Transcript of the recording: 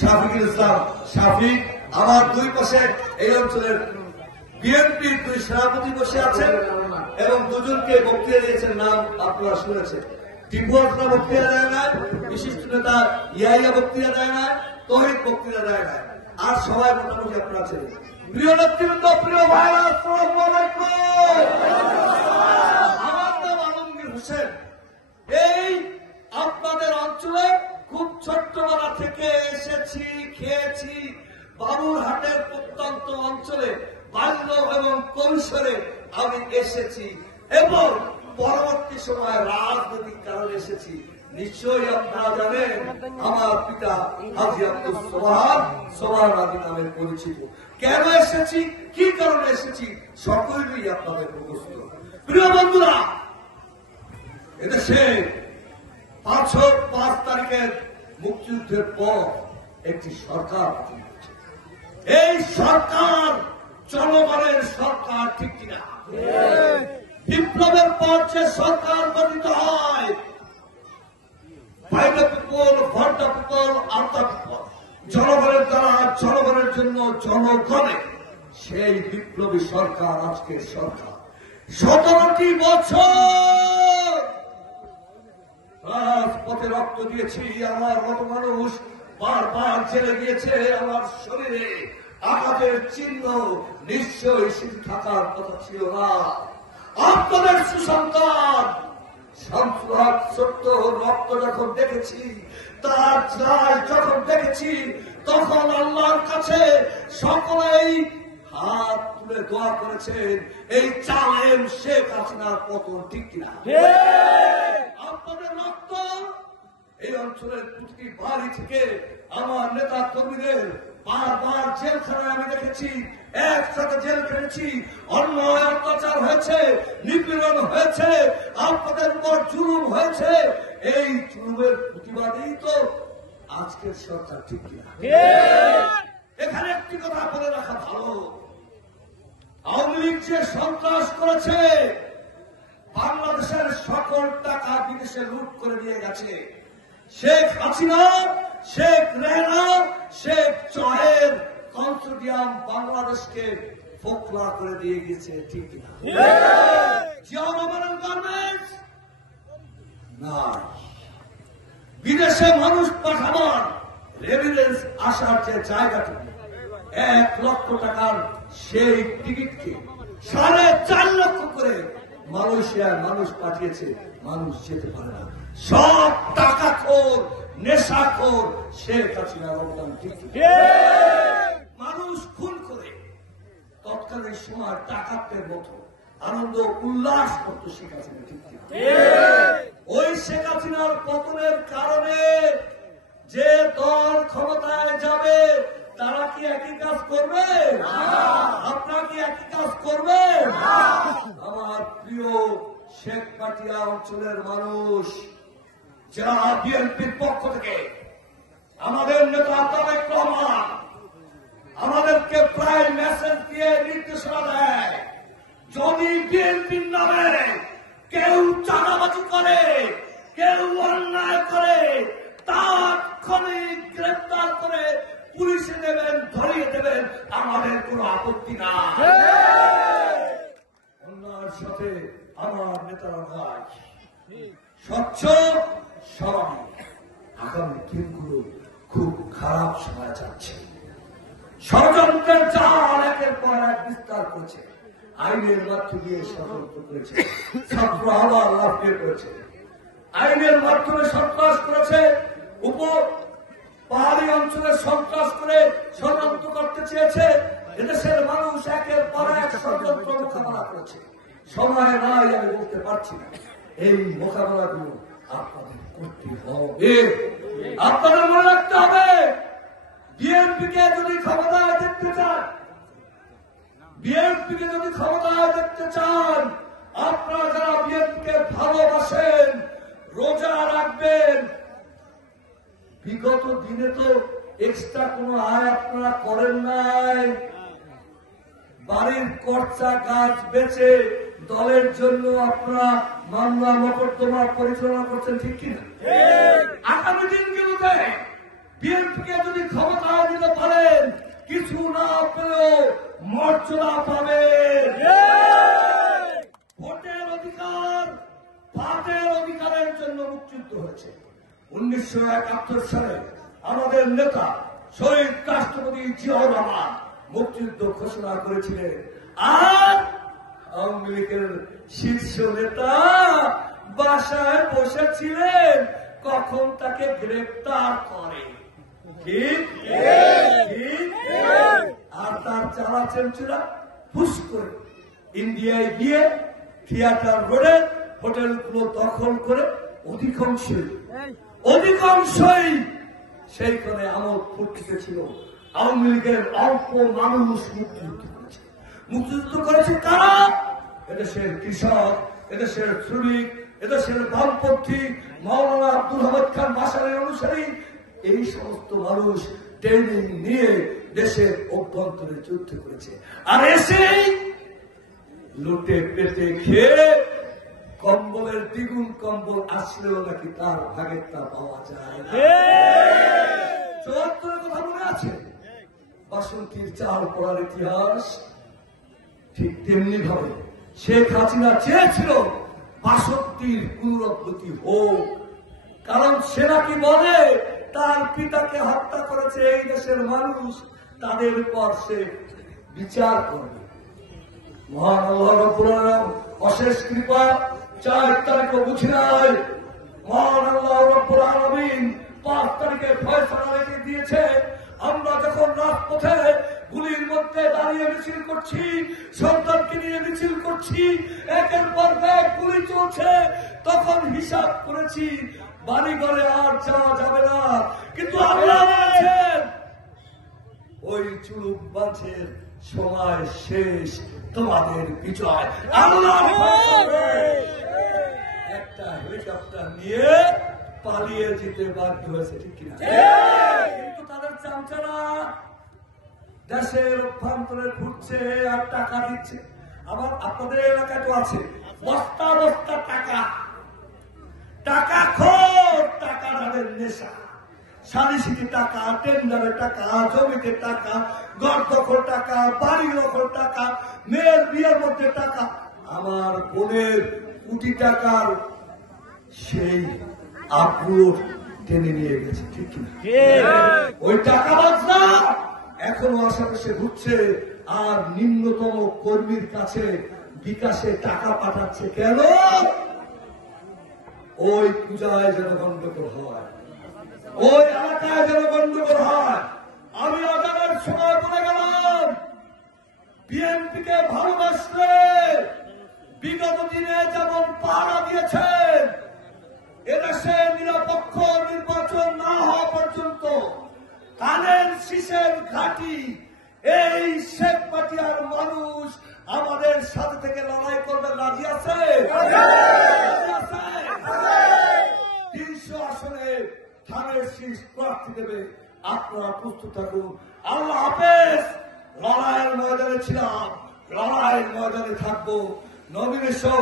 শাফিকুল ইসলাম শাফিক আমার দুই পাশে এই অঞ্চলের বিএনপির দুই সভাপতি বসে আছেন এবং দুজনকে বক্তৃতা দিয়েছেন, নাম আপনারা শুনেছেন। টিপু আসলা বক্তৃতা দেয় না, বিশিষ্ট নেতা ইয়াইয়া বক্তৃতা দেয় না, তহিদ বক্তৃতা দেয় না, আর সবাই মোটামুটি আপনারা আছেন। প্রিয় নেতৃবৃন্দ, প্রিয় ভাইরা, আসসালামু আলাইকুম। আমার নাম আলমগীর হোসেন। এই আপনাদের অঞ্চলে খুব ছোট্টবেলা থেকে এসেছি, খেয়েছি। বাবুরহাটের প্রত্যন্ত অঞ্চলে বাল্য এবং কৈশোরে আমি এসেছি এবং পরবর্তী সময়ে রাজনৈতিক কারণে এসেছি। নিশ্চয়ই আপনারা জানেন আমার পিতা হাজী আব্দুল সোবহান আলী নামে পরিচিত। কেন এসেছি, কি কারণে এসেছি, সকলেই আপনাদের মুখস্থ। প্রিয় বন্ধুরা, এদেশে 5 তারিখের মুক্তিযুদ্ধের পর একটি সরকার, এই সরকার জনগণের সরকার, ঠিক কিনা? বিপ্লবের পর যে সরকার গঠিত হয়, by the people, for the people, of the people, জনগণের দ্বারা, জনগণের জন্য, জনগণে, সেই বিপ্লবী সরকার আজকের সরকার। 17টি বছর রাজপথে রক্ত দিয়েছি, আমার মতো মানুষ বারবার জেলে গিয়েছে, আমার শরীরে আঘাতের চিহ্ন নিশ্চয়ই শিশু থাকার কথা ছিল না। আপনাদের সুসন্তান শামসুল হক সত্য রক্ত যখন দেখেছি, তার চাই যখন দেখেছি, তখন আল্লাহর কাছে সকলেই হাত তুলে দোয়া করেছেন এই জালেম শেখ হাসিনার পতন, ঠিক কিনা? আপনাদের রক্ত এই অঞ্চলের প্রতিটি বাড়ি থেকে আমার নেতা কর্মীদের বারবার জেলখানায় আমি দেখেছি, একসাথে জেল খেটেছি, অন্যায় অত্যাচার হয়েছে, নিপীড়ন হয়েছে, আপনাদের উপর জুলুম হয়েছে। এই জুলুমের প্রতিবাদেই তো আজকের সরকার, ঠিক কিনা? এখানে একটি কথা বলে রাখা ভালো, আওয়ামী লীগ যে সন্ত্রাস করেছে, বাংলাদেশের সকল টাকা বিদেশে লুট করে নিয়ে গেছে। শেখ হাসিনা, শেখ রেহানা, শেখ জহের কনসোর্টিয়াম বাংলাদেশকে ফোকলা করে দিয়ে গেছে, ঠিক কিনা? জিয়া রহমানের গার্মেন্টস নাই, বিদেশে মানুষ পাঠাবার রেমিটেন্স আসার যে জায়গাটুকু, 1 লক্ষ টাকার সেই টিকিটকে 4.5 লক্ষ করে মালয়েশিয়ার মানুষ পাঠিয়েছে, মানুষ যেতে পারে না। সব টাকাখোর, নেশাখোর শেখ হাসিনার অবদান, ঠিক কিনা? মানুষ খুন করে তৎকালীন সময় ডাকাতের মতো আনন্দ উল্লাস করত শেখ হাসিনা, ঠিক কিনা? ওই শেখ হাসিনার পতনের কারণে যে দল ক্ষমতায় যাবে, তারা কি একই কাজ করবে? আপনারা কি একই কাজ করবে? আমার প্রিয় শেখ পাটিয়া অঞ্চলের মানুষ, যারা বিএনপির পক্ষ থেকে আমাদের নেতা তারেক রহমান আমাদেরকে প্রায় মেসেজ দিয়ে নির্দেশনা দেয়, যদি বিএনপির নামে কেউ চাঁদাবাজি করে, কেউ অন্যায় করে, তাৎক্ষণিক গ্রেফতার করে পুলিশে দেবেন, ধরিয়ে দেবেন, আমাদের কোনো আপত্তি না। অন্যায়ের সাথে আমার নেতারা ভাই স্বচ্ছ সবাই। আগামী দিনগুলো খুব খারাপ সময় যাচ্ছে। ষড়যন্ত্রের জাল একের পর এক বিস্তার করছে, আইনের মাধ্যমে দিয়ে ষড়যন্ত্র করেছে, ছাত্র আবার লাফিয়ে পড়েছে, আইনের মাধ্যমে সন্ত্রাস করেছে, পাহাড়ি অঞ্চলে সন্ত্রাস করে ষড়যন্ত্র করতে চেয়েছে। এদেশের মানুষ একের পর এক ষড়যন্ত্র মোকাবেলা করেছে। সময় নাই, আমি বলতে পারছি না। এই মোকাবেলাগুলো আপনাদের করতে হবে, আপনাদের মনে রাখতে হবে। বিএনপিকে যদি ক্ষমতায় দেখতে চান, বিএনপিকে যদি ক্ষমতায় দেখতে চান, আপনারা যারা বিএনপিকে ভালোবাসেন, রোজা রাখবেন। বিগত দিনে তো এক্সট্রা কোনো আয় আপনারা করেন নাই, বাড়ির খরচা গাছ বেচে দলের জন্য আপনারা মামলা মোকদ্দমা পরিচালনা করছেন, ঠিক কিনা? আগামী দিনগুলোতে বিএনপিকে যদি ক্ষমতা দিতে পারেন, কিছু না পেলেও মর্যাদা পাবেন। ভোটের অধিকার, ভাতের অধিকারের জন্য মুক্তিযুদ্ধ হয়েছে। 1971 সালে আমাদের নেতা শহীদ রাষ্ট্রপতি জিয়াউর রহমান মুক্তিযুদ্ধ ঘোষণা করেছিলেন, আর আওয়ামী লীগের শীর্ষ নেতা বাসায় বসেছিলেন কখন তাকে গ্রেপ্তার করে। ঠিক, আর তার চালাচ্ছেন ছিল ফুস করে ইন্ডিয়ায় গিয়ে থিয়েটার রোডে হোটেলগুলো দখল করে অধিকাংশই সেইখানে আমোদ ফুর্তিতে ছিল। আওয়ামী লীগের অল্প মানুষ মুক্তিযুদ্ধ করেছে কারা? এদেশের কৃষক, এদেশের শ্রমিক, এদেশের বামপন্থী মাওলানা আব্দুল হামিদ খান বাশারের অনুসারী, এই সমস্ত মানুষ ট্রেনিং নিয়ে দেশের অভ্যন্তরে যুদ্ধ করেছে। আর এসেই লুটে পেটে খেয়ে কম্বলের দ্বিগুণ কম্বল আসলেও নাকি তার ভাগেরটা পাওয়া যায় না। ৭৪ কথা মনে আছে? বাসন্তীর চাল পড়ার ইতিহাস। ঠিক তেমনি ভাবে শেখ হাসিনা চেয়েছিল বাসন্তীর পুনরাবৃত্তি হোক, কারণ সে নাকি বলে তার পিতাকে হত্যা করেছে এই দেশের মানুষ, তাদের উপর সে বিচার করবে। মহান আল্লাহ রাব্বুল আলামিন অশেষ কৃপা, ৪ তারিখও বুঝি নাই, মহান আল্লাহ রাব্বুল আলামিন ৫ তারিখে ফয়সালা রেখে দিয়েছে। আমরা যখন রাজপথে গুলির মধ্যে দাঁড়িয়ে মিছিল করছি, সন্তানকে নিয়ে মিছিল করছি, একের পর এক গুলি চলছে, তখন হিসাব করেছি বাড়ি ঘরে আর যাওয়া যাবে না, কিন্তু আল্লাহ বলেছেন ওই চুলুক বাঁধের সময় শেষ, তোমাদের বিজয়। আল্লাহ একটা হেলিকপ্টার নিয়ে পালিয়ে যেতে বাধ্য হয়েছে, ঠিক কিনা? কিন্তু তাদের চামচারা দেশের অভ্যন্তরে ঘুরছে আর টাকা দিচ্ছে। আবার আপনাদের এলাকায় তো আছে বস্তা বস্তা টাকা খোর, টাকা যাদের নেশা, সালিসিটি টাকা, টেন্ডারের টাকা, জমিতে টাকা, ঘর দখল টাকা, বাড়ি দখল টাকা, মেয়ের বিয়ের মধ্যে টাকা। আমার বোনের কোটি টাকার সেই আপলোড টেনে নিয়ে গেছে, ঠিক কিনা? ওই টাকা বাজনা এখনো আশেপাশে ঘুরছে, আর নিম্নতম কর্মীর কাছে বিকাশে টাকা পাঠাচ্ছে। কেন? ওই পূজায় যেন গন্ডগোল হয়, ওই এলাকায় যেন গন্ডগোল হয়। আমি আগামের সময় বলে গেলাম, বিএনপিকে ভালোবাসলে বিগত দিনে যেমন পাহারা দিয়েছেন, এদেশে নিরপেক্ষ নির্বাচন না হওয়া পর্যন্ত কানের শীষের ঘাঁটি এই শেখ পাটিয়ার মানুষ আমাদের সাথে থেকে লড়াই করবে। রাজি আছে? ৩০০ আসনে ধানের শীষ প্রার্থী দেবে, আপনারা প্রস্তুত থাকুন। আল্লাহ হাফেজ। লড়াইয়ের ময়দানে ছিলাম, লড়াইয়ের ময়দানে থাকবো। নবীনের